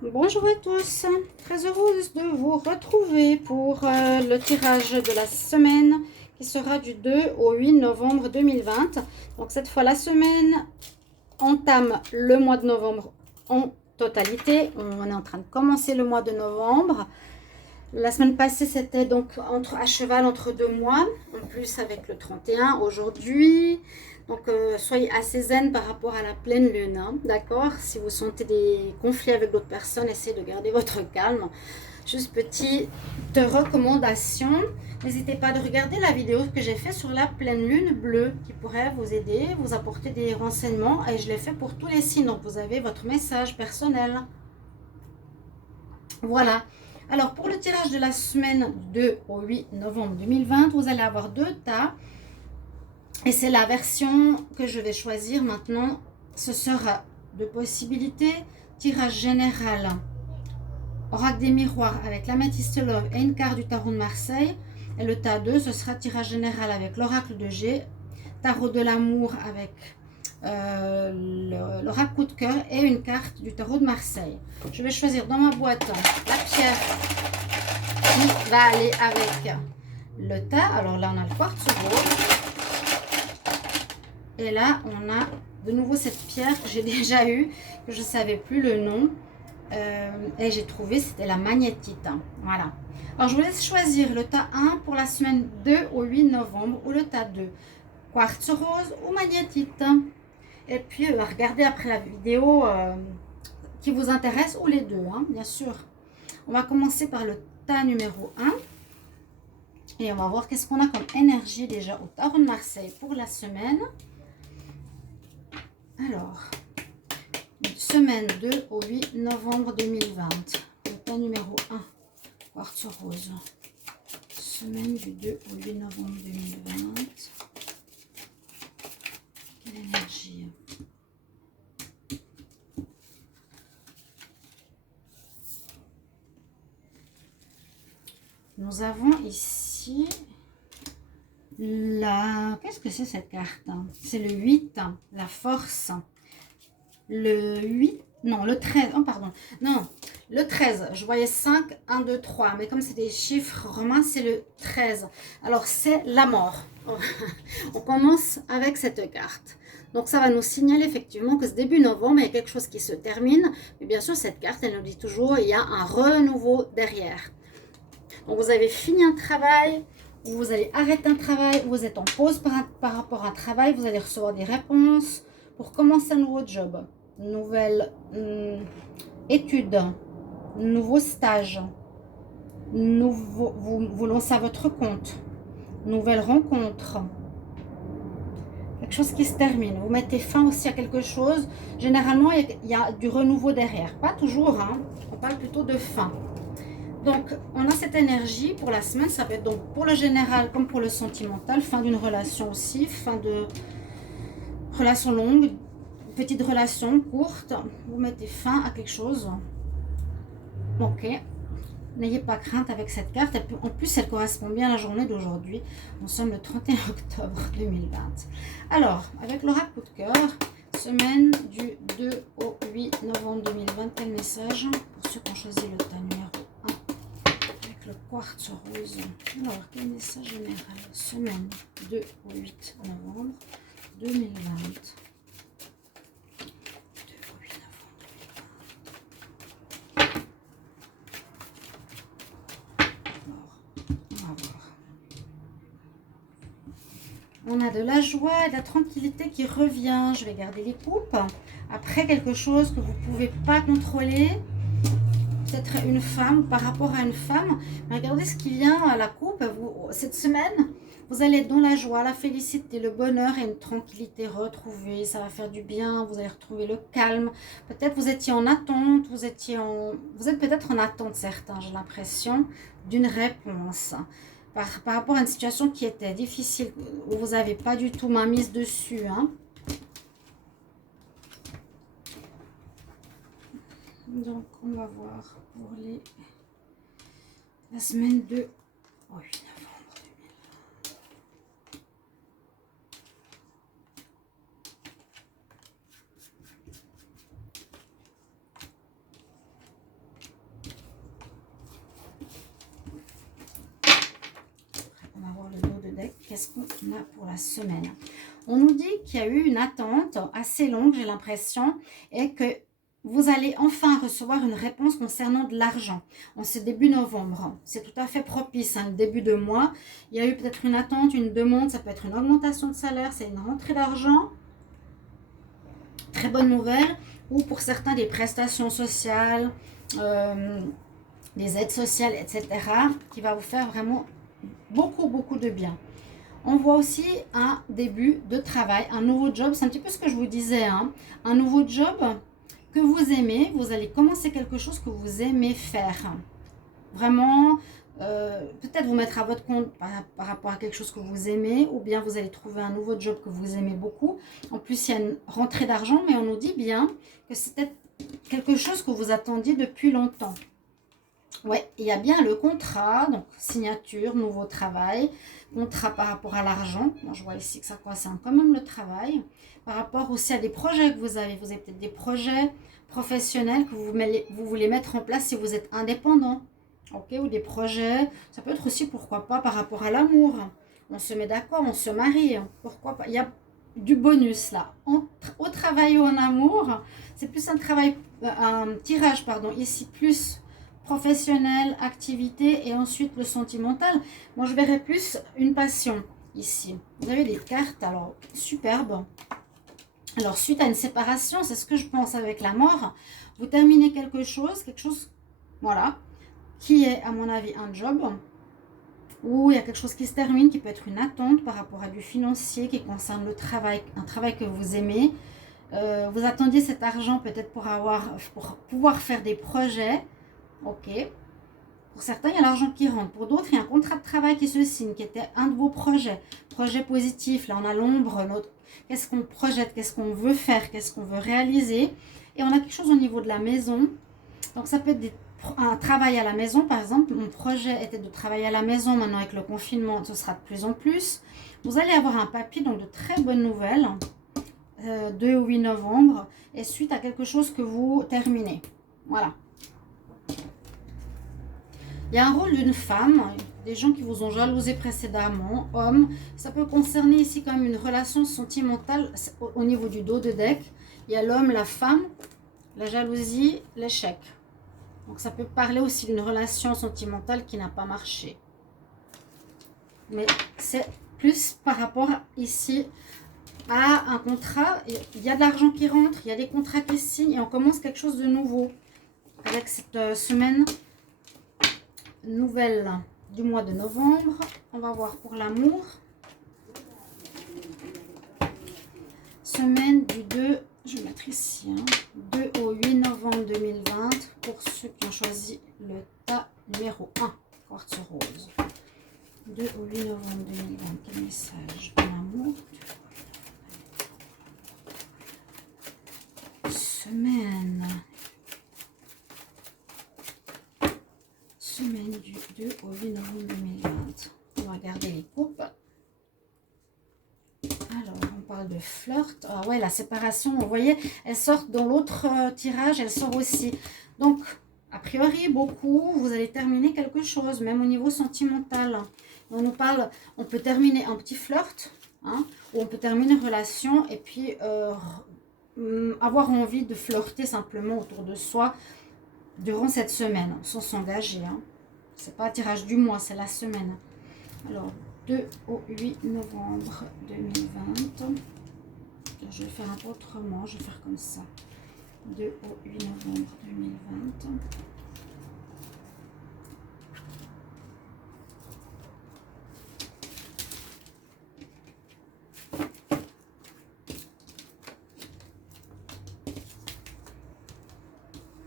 Bonjour à tous, très heureuse de vous retrouver pour le tirage de la semaine qui sera du 2 au 8 novembre 2020. Donc cette fois la semaine entame le mois de novembre en totalité. On est en train de commencer le mois de novembre. La semaine passée c'était donc à cheval entre 2 mois, en plus avec le 31 aujourd'hui. Donc soyez assez zen par rapport à la pleine lune, hein, d'accord? Si vous sentez des conflits avec d'autres personnes, essayez de garder votre calme. Juste petite recommandation, n'hésitez pas à regarder la vidéo que j'ai fait sur la pleine lune bleue qui pourrait vous aider, vous apporter des renseignements, et je l'ai fait pour tous les signes, donc vous avez votre message personnel. Voilà. Alors pour le tirage de la semaine 2 au 8 novembre 2020, vous allez avoir deux tas. Et c'est la version que je vais choisir maintenant. Ce sera de possibilités. Tirage général. Oracle des miroirs avec l'améthyste love et une carte du tarot de Marseille. Et le tas 2, ce sera tirage général avec l'oracle de G. Tarot de l'amour avec l'oracle coup de cœur et une carte du tarot de Marseille. Je vais choisir dans ma boîte la pierre qui va aller avec le tas. Alors là, on a le quartz rose. Et là, on a de nouveau cette pierre que j'ai déjà eue, que je ne savais plus le nom. Et j'ai trouvé, c'était la magnétite. Voilà. Alors, je vous laisse choisir le tas 1 pour la semaine 2 au 8 novembre ou le tas 2. Quartz rose ou magnétite. Et puis, regardez après la vidéo qui vous intéresse ou les deux, hein, bien sûr. On va commencer par le tas numéro 1. Et on va voir qu'est-ce qu'on a comme énergie déjà au tarot de Marseille pour la semaine. Alors, semaine 2 au 8 novembre 2020. Le tas numéro 1, quartz rose. Semaine du 2 au 8 novembre 2020. Quelle énergie! Nous avons ici la... Qu'est-ce que c'est cette carte? C'est le 8, la force. Le 8, non, le 13, oh pardon, non, le 13, je voyais 5, 1, 2, 3, mais comme c'est des chiffres romains, c'est le 13. Alors, c'est la mort. On commence avec cette carte. Donc, ça va nous signaler effectivement que ce début novembre, il y a quelque chose qui se termine. Mais bien sûr, cette carte, elle nous dit toujours, il y a un renouveau derrière. Donc, vous avez fini un travail, ou vous allez arrêter un travail, ou vous êtes en pause par rapport à un travail, vous allez recevoir des réponses pour commencer un nouveau job. Nouvelle étude, nouveau stage, vous lancez à votre compte, nouvelle rencontre, quelque chose qui se termine. Vous mettez fin aussi à quelque chose. Généralement, il y a du renouveau derrière. Pas toujours, hein. On parle plutôt de fin. Donc, on a cette énergie pour la semaine. Ça peut être donc pour le général comme pour le sentimental. Fin d'une relation aussi, fin de relation longue, petite relation courte, vous mettez fin à quelque chose. Ok, n'ayez pas crainte avec cette carte. En plus, elle correspond bien à la journée d'aujourd'hui. Nous sommes le 31 octobre 2020. Alors, avec l'oracle coup de cœur, semaine du 2 au 8 novembre 2020, quel message pour ceux qui ont choisi le tas numéro 1 avec le quartz rose? Alors, quel message général? Semaine 2 au 8 novembre 2020. On a de la joie et de la tranquillité qui revient. Je vais garder les coupes. Après, quelque chose que vous ne pouvez pas contrôler. Peut-être une femme, par rapport à une femme. Mais regardez ce qui vient à la coupe. Cette semaine, vous allez être dans la joie, la félicité, le bonheur et une tranquillité retrouvée. Ça va faire du bien. Vous allez retrouver le calme. Peut-être vous étiez en attente. Vous êtes peut-être en attente, certains, j'ai l'impression, d'une réponse. Par rapport à une situation qui était difficile, où vous n'avez pas du tout main mise dessus. Hein. Donc, on va voir pour la semaine de 8 novembre 2020. qu'est-ce qu'on a pour la semaine? On nous dit qu'il y a eu une attente assez longue, j'ai l'impression, et que vous allez enfin recevoir une réponse concernant de l'argent en ce début novembre. C'est tout à fait propice, hein, le début de mois. Il y a eu peut-être une attente, une demande, ça peut être une augmentation de salaire, c'est une rentrée d'argent. Très bonne nouvelle. Ou pour certains, des prestations sociales, des aides sociales, etc. qui va vous faire vraiment beaucoup de bien. On voit aussi un début de travail, un nouveau job. C'est un petit peu ce que je vous disais, hein. Un nouveau job que vous aimez. Vous allez commencer quelque chose que vous aimez faire. Vraiment, peut-être vous mettre à votre compte par rapport à quelque chose que vous aimez, ou bien vous allez trouver un nouveau job que vous aimez beaucoup. En plus, il y a une rentrée d'argent, mais on nous dit bien que c'était quelque chose que vous attendiez depuis longtemps. Ouais, il y a bien le contrat, donc signature, nouveau travail, contrat par rapport à l'argent. Bon, je vois ici que ça concerne quand même le travail. Par rapport aussi à des projets que vous avez peut-être des projets professionnels que vous voulez mettre en place si vous êtes indépendant. Ok, ou des projets, ça peut être aussi, pourquoi pas, par rapport à l'amour. On se met d'accord, on se marie, pourquoi pas. Il y a du bonus là. Au travail ou en amour, c'est plus un tirage, pardon, ici plus professionnel, activité et ensuite le sentimental. Moi, je verrais plus une passion ici. Vous avez des cartes, alors, superbes. Alors, suite à une séparation, c'est ce que je pense avec la mort, vous terminez quelque chose, voilà, qui est, à mon avis, un job, où il y a quelque chose qui se termine, qui peut être une attente par rapport à du financier, qui concerne le travail, un travail que vous aimez. Vous attendiez cet argent peut-être pour pouvoir faire des projets. Ok. Pour certains, il y a l'argent qui rentre. Pour d'autres, il y a un contrat de travail qui se signe, qui était un de vos projets. Projet positif. Là, on a l'ombre. Qu'est-ce qu'on projette? Qu'est-ce qu'on veut faire? Qu'est-ce qu'on veut réaliser? Et on a quelque chose au niveau de la maison. Donc, ça peut être un travail à la maison. Par exemple, mon projet était de travailler à la maison. Maintenant, avec le confinement, ce sera de plus en plus. Vous allez avoir un papier, donc de très bonnes nouvelles. 2 au 8 novembre. Et suite à quelque chose que vous terminez. Voilà. Il y a un rôle d'une femme, des gens qui vous ont jalousé précédemment, hommes. Ça peut concerner ici quand même une relation sentimentale au niveau du dos de deck. Il y a l'homme, la femme, la jalousie, l'échec. Donc ça peut parler aussi d'une relation sentimentale qui n'a pas marché. Mais c'est plus par rapport ici à un contrat. Il y a de l'argent qui rentre, il y a des contrats qui se signent et on commence quelque chose de nouveau avec cette semaine nouvelle du mois de novembre. On va voir pour l'amour. Semaine du 2, je vais mettre ici, 2 au 8 novembre 2020 pour ceux qui ont choisi le tas numéro 1, quartz rose. 2 au 8 novembre 2020, quel message de l'amour? Semaine du 2 au 8 novembre 2020. On va regarder les coupes. Alors, on parle de flirt. Ah ouais, la séparation, vous voyez, elle sort dans l'autre tirage, elle sort aussi. Donc, a priori, beaucoup, vous allez terminer quelque chose, même au niveau sentimental. On nous parle, on peut terminer un petit flirt, ou on peut terminer une relation et puis avoir envie de flirter simplement autour de soi durant cette semaine, sans s'engager. C'est pas un tirage du mois, c'est la semaine. Alors, 2 au 8 novembre 2020. Je vais faire un peu autrement, je vais faire comme ça. 2 au 8 novembre 2020.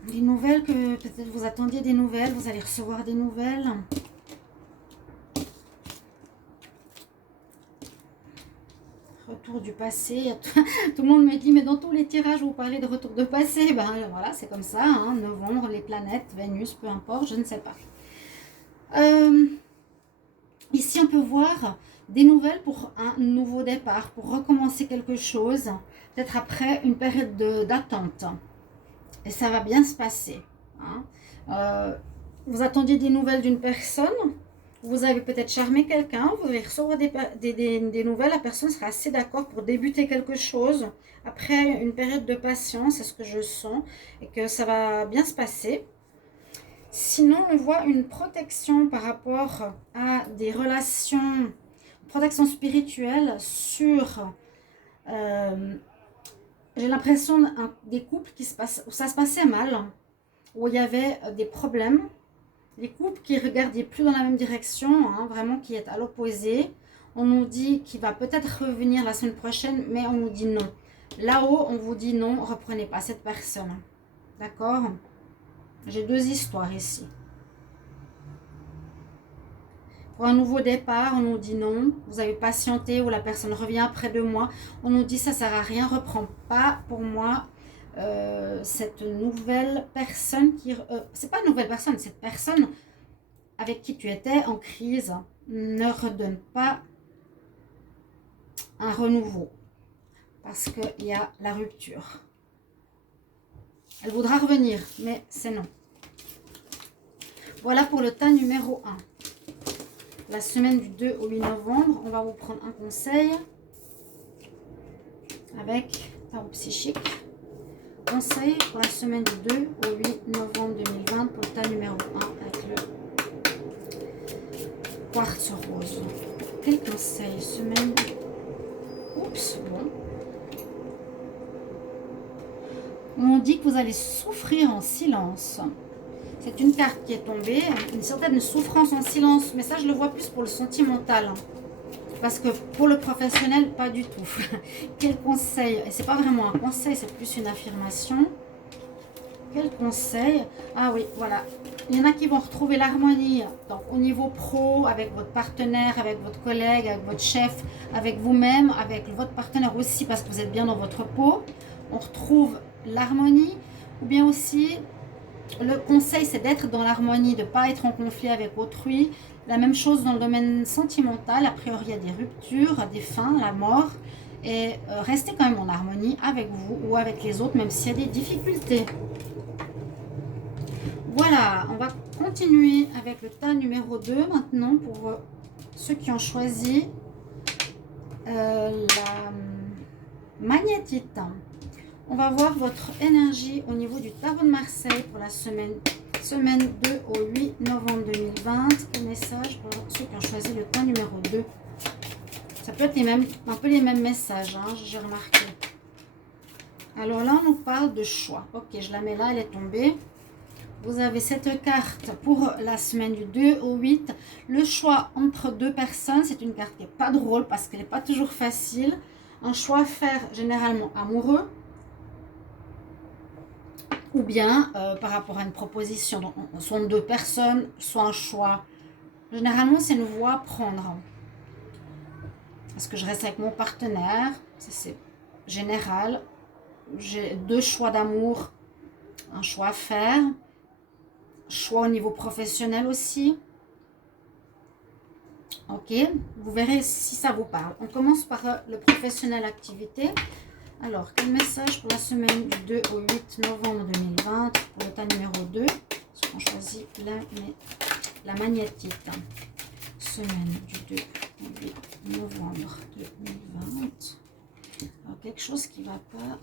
Des nouvelles que peut-être vous attendiez des nouvelles, vous allez recevoir des nouvelles. Retour du passé. Tout le monde me dit, mais dans tous les tirages, vous parlez de retour de passé. Ben voilà, c'est comme ça. Novembre, les planètes, Vénus, peu importe, je ne sais pas. Ici, on peut voir des nouvelles pour un nouveau départ, pour recommencer quelque chose, peut-être après une période d'attente. Et ça va bien se passer. Vous attendiez des nouvelles d'une personne, Vous avez peut-être charmé quelqu'un, vous allez recevoir des nouvelles, la personne sera assez d'accord pour débuter quelque chose. Après une période de patience, c'est ce que je sens, et que ça va bien se passer. Sinon, on voit une protection par rapport à des relations, protection spirituelle sur... j'ai l'impression des couples où ça se passait mal, où il y avait des problèmes. Les couples qui ne regardaient plus dans la même direction, hein, vraiment qui est à l'opposé. On nous dit qu'il va peut-être revenir la semaine prochaine, mais on nous dit non. Là-haut, on vous dit non, reprenez pas cette personne. D'accord? J'ai deux histoires ici. Pour un nouveau départ, on nous dit non, vous avez patienté ou la personne revient après 2 mois. On nous dit ça sert à rien, reprends pas pour moi cette nouvelle personne qui... c'est pas une nouvelle personne, cette personne avec qui tu étais en crise ne redonne pas un renouveau parce qu'il y a la rupture. Elle voudra revenir, mais c'est non. Voilà pour le tas numéro 1. La semaine du 2 au 8 novembre, on va vous prendre un conseil avec tarot psychique. Conseil pour la semaine du 2 au 8 novembre 2020 pour le tas numéro 1 avec le quartz rose. Quel conseil? Semaine... Oups, bon. On dit que vous allez souffrir en silence. C'est une carte qui est tombée, une certaine souffrance en silence, mais ça je le vois plus pour le sentimental. Parce que pour le professionnel, pas du tout. Quel conseil? Et c'est pas vraiment un conseil, c'est plus une affirmation. Quel conseil? Ah oui, voilà. Il y en a qui vont retrouver l'harmonie au niveau pro, avec votre partenaire, avec votre collègue, avec votre chef, avec vous-même, avec votre partenaire aussi, parce que vous êtes bien dans votre peau. On retrouve l'harmonie, ou bien aussi... Le conseil, c'est d'être dans l'harmonie, de ne pas être en conflit avec autrui. La même chose dans le domaine sentimental. A priori, il y a des ruptures, des fins, la mort. Et restez quand même en harmonie avec vous ou avec les autres, même s'il y a des difficultés. Voilà, on va continuer avec le tas numéro 2 maintenant pour ceux qui ont choisi la magnétite. On va voir votre énergie au niveau du tarot de Marseille pour la semaine 2 au 8 novembre 2020. Quel message pour ceux qui ont choisi le tas numéro 2? Ça peut être un peu les mêmes messages, hein, j'ai remarqué. Alors là, on nous parle de choix. Ok, je la mets là, elle est tombée. Vous avez cette carte pour la semaine du 2 au 8. Le choix entre deux personnes, c'est une carte qui n'est pas drôle parce qu'elle n'est pas toujours facile. Un choix à faire généralement amoureux. Ou bien par rapport à une proposition, donc, soit deux personnes, soit un choix. Généralement, c'est une voie à prendre. Parce que je reste avec mon partenaire, c'est général. J'ai 2 choix d'amour, un choix à faire. Choix au niveau professionnel aussi. Ok, vous verrez si ça vous parle. On commence par le professionnel activité. Alors, quel message pour la semaine du 2 au 8 novembre 2020 pour le tas numéro 2? On choisit la magnétite. Semaine du 2 au 8 novembre 2020. Alors, quelque chose qui ne va pas.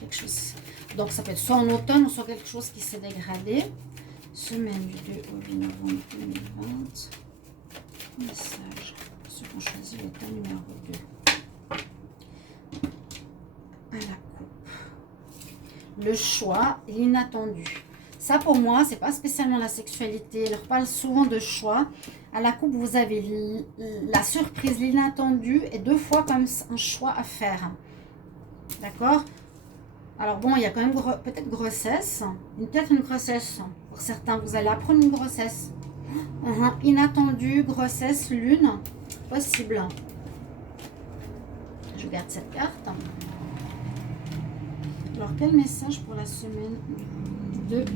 Quelque chose. Donc, ça peut être soit en automne ou soit quelque chose qui s'est dégradé. Semaine du 2 au 8 novembre 2020. Message pour ceux qui ont choisi le tas numéro 2. À la coupe. Le choix, l'inattendu. Ça pour moi, c'est pas spécialement la sexualité. Elle parle souvent de choix. À la coupe, vous avez la surprise, l'inattendu et 2 fois comme un choix à faire. D'accord? Alors bon, il y a quand même peut-être grossesse. Peut-être une grossesse. Pour certains, vous allez apprendre une grossesse. Inattendu, grossesse, lune. Possible. Je garde cette carte. Alors, quel message pour la semaine de 8?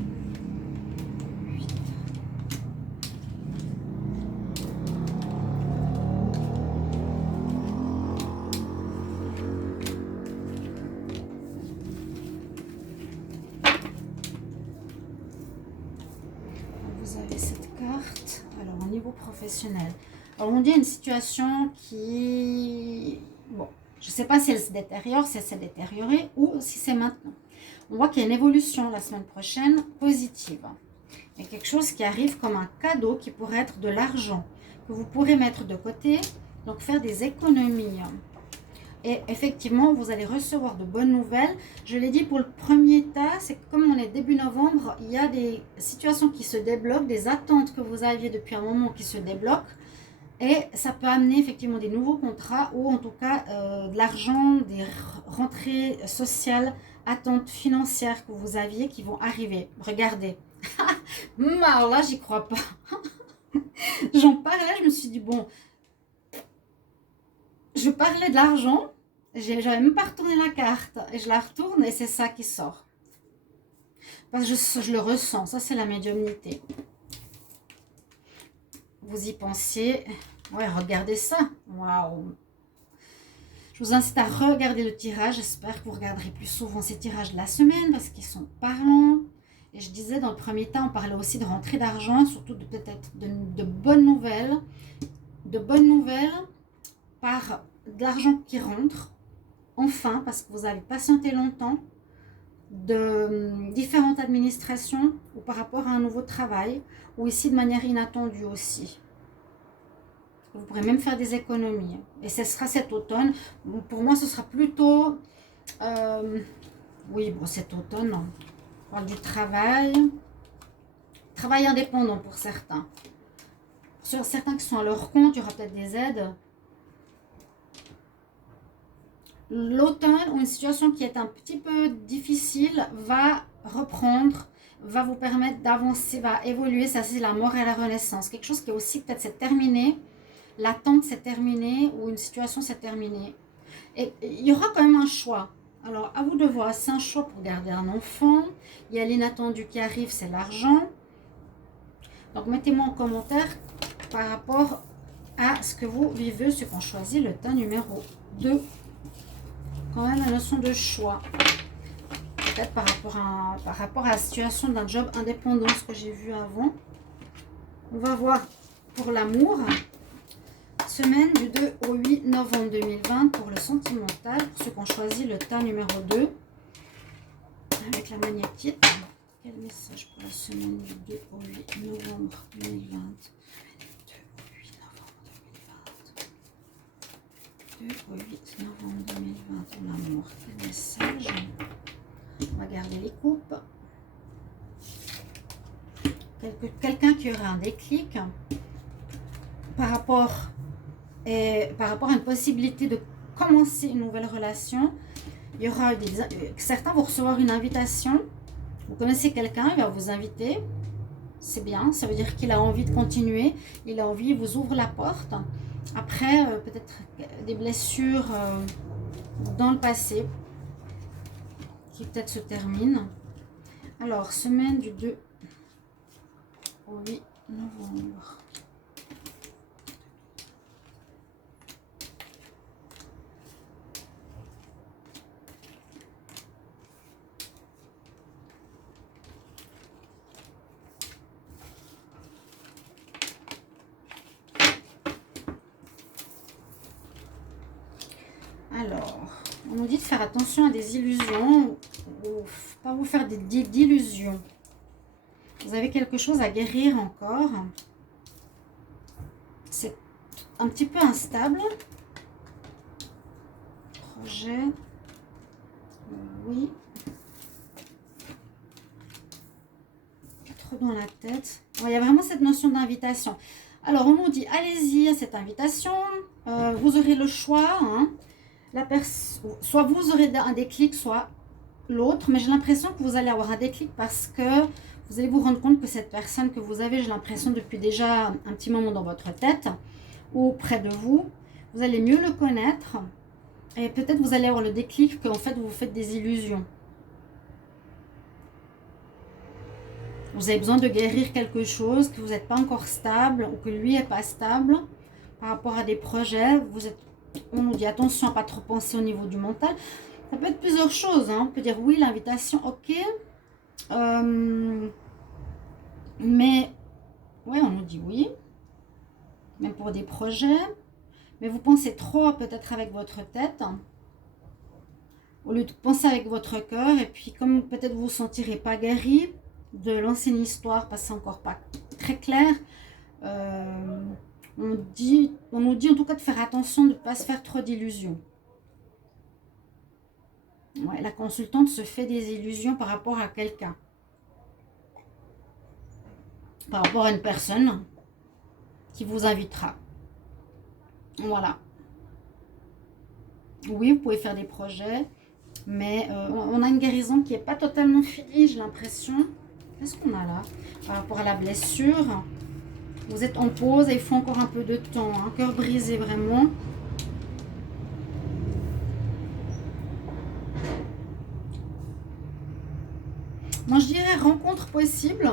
Vous avez cette carte. Alors, en niveau professionnel. Alors, on dit une situation qui... Bon, je ne sais pas si elle se détériore, si elle s'est détériorée ou si c'est maintenant. On voit qu'il y a une évolution la semaine prochaine positive. Il y a quelque chose qui arrive comme un cadeau qui pourrait être de l'argent que vous pourrez mettre de côté, donc faire des économies. Et effectivement, vous allez recevoir de bonnes nouvelles. Je l'ai dit pour le premier tas, c'est que comme on est début novembre, il y a des situations qui se débloquent, des attentes que vous aviez depuis un moment qui se débloquent. Et ça peut amener effectivement des nouveaux contrats ou en tout cas de l'argent, des rentrées sociales, attentes financières que vous aviez qui vont arriver. Regardez. Alors là, j'y crois pas. J'en parlais, je me suis dit, bon, je parlais de l'argent, j'avais même pas retourné la carte, et je la retourne et c'est ça qui sort. Parce que je le ressens, ça c'est la médiumnité. Vous y pensiez, ouais, regardez ça, waouh. Je vous incite à regarder le tirage, j'espère que vous regarderez plus souvent ces tirages de la semaine parce qu'ils sont parlants. Et je disais dans le premier temps, on parlait aussi de rentrée d'argent, surtout peut-être de bonnes nouvelles. De bonnes nouvelles par de l'argent qui rentre, enfin, parce que vous avez patienté longtemps, de différentes administrations ou par rapport à un nouveau travail, ou ici de manière inattendue aussi. Vous pourrez même faire des économies. Et ce sera cet automne. Pour moi, ce sera plutôt... oui, bon, cet automne, on parle du travail. Travail indépendant pour certains. Sur certains qui sont à leur compte, il y aura peut-être des aides. L'automne ou une situation qui est un petit peu difficile va reprendre, va vous permettre d'avancer, va évoluer. Ça, c'est la mort et la renaissance. Quelque chose qui est aussi peut-être s'est terminé. L'attente s'est terminée ou une situation s'est terminée. Et il y aura quand même un choix. Alors, à vous de voir. C'est un choix pour garder un enfant. Il y a l'inattendu qui arrive, c'est l'argent. Donc, mettez-moi en commentaire par rapport à ce que vous vivez, ceux qui ont choisi le tas numéro 2. Quand même la notion de choix. Peut-être par rapport à la situation d'un job indépendant, ce que j'ai vu avant. On va voir pour l'amour. Semaine du 2 au 8 novembre 2020 pour le sentimental, pour ceux qui ont choisi le tas numéro 2 avec la magnétite. Quel message pour la semaine du 2 au 8 novembre 2020? 2 au 8 novembre 2020 pour l'amour. Quel message? On va garder les coupes. Quelqu'un qui aurait un déclic par rapport à une possibilité de commencer une nouvelle relation. Il y aura certains vont recevoir une invitation. Vous connaissez quelqu'un, il va vous inviter. C'est bien, ça veut dire qu'il a envie de continuer. Il a envie, il vous ouvre la porte. Après, peut-être des blessures dans le passé qui peut-être se terminent. Alors, semaine du 2 au 8 novembre. Alors, on nous dit de faire attention à des illusions, ou pas vous faire d'illusions. Vous avez quelque chose à guérir encore. C'est un petit peu instable. Projet. Oui. Pas trop dans la tête. Bon, il y a vraiment cette notion d'invitation. Alors, on nous dit, allez-y à cette invitation. Vous aurez le choix, hein. Soit vous aurez un déclic, soit l'autre, mais j'ai l'impression que vous allez avoir un déclic parce que vous allez vous rendre compte que cette personne que vous avez, j'ai l'impression depuis déjà un petit moment dans votre tête ou près de vous, vous allez mieux le connaître et peut-être vous allez avoir le déclic qu'en fait vous vous faites des illusions. Vous avez besoin de guérir quelque chose, que vous n'êtes pas encore stable ou que lui n'est pas stable par rapport à des projets. On nous dit attention à ne pas trop penser au niveau du mental. Ça peut être plusieurs choses. Hein. On peut dire oui, l'invitation, ok. Mais, ouais, on nous dit oui. pour des projets, mais vous pensez trop peut-être avec votre tête, au lieu de penser avec votre cœur. Et puis comme peut-être vous ne vous sentirez pas guéri de l'ancienne histoire, parce que c'est encore pas très clair, on nous dit en tout cas de faire attention, de ne pas se faire trop d'illusions. Ouais, la consultante se fait des illusions par rapport à quelqu'un, par rapport à une personne qui vous invitera. Voilà. Oui, vous pouvez faire des projets, mais on a une guérison qui n'est pas totalement finie, j'ai l'impression. Qu'est-ce qu'on a là? Par rapport à la blessure, vous êtes en pause et il faut encore un peu de temps. Hein. Cœur brisé, vraiment. Moi, je dirais rencontre possible.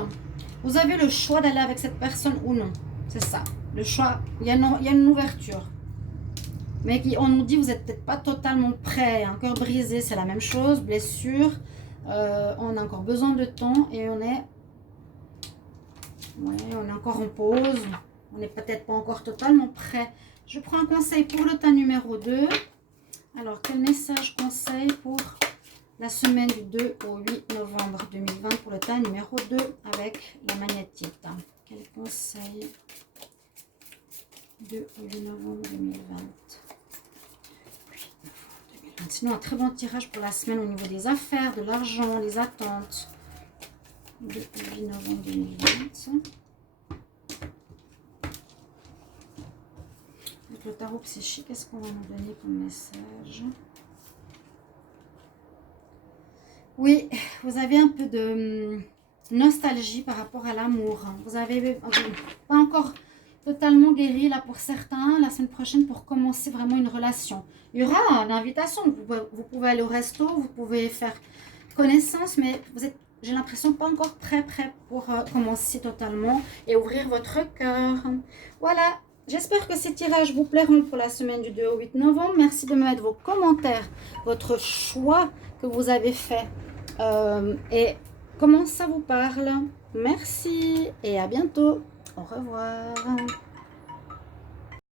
Vous avez le choix d'aller avec cette personne ou non. C'est ça. Le choix, il y a une ouverture. Mais on nous dit, vous n'êtes peut-être pas totalement prêt. Un cœur brisé, c'est la même chose. Blessure. On a encore besoin de temps et on est encore en pause. On n'est peut-être pas encore totalement prêt. Je prends un conseil pour le tas numéro 2. Alors, quel message conseil pour la semaine du 2 au 8 novembre 2020 pour le tas numéro 2 avec la magnétite? Quel conseil 2 au 8 novembre 2020? Sinon, un très bon tirage pour la semaine au niveau des affaires, de l'argent, les attentes. 2 au 8 novembre 2020. Avec le tarot psychique, qu'est-ce qu'on va nous donner comme message? Oui, vous avez un peu de nostalgie par rapport à l'amour. Vous avez pas encore totalement guéri là pour certains. La semaine prochaine pour commencer vraiment une relation. Il y aura une invitation. Vous pouvez aller au resto, vous pouvez faire connaissance, mais vous êtes, j'ai l'impression, pas encore prêt pour commencer totalement et ouvrir votre cœur. Voilà. J'espère que ces tirages vous plairont pour la semaine du 2 au 8 novembre. Merci de me mettre vos commentaires, votre choix que vous avez fait et comment ça vous parle. Merci et à bientôt. Au revoir.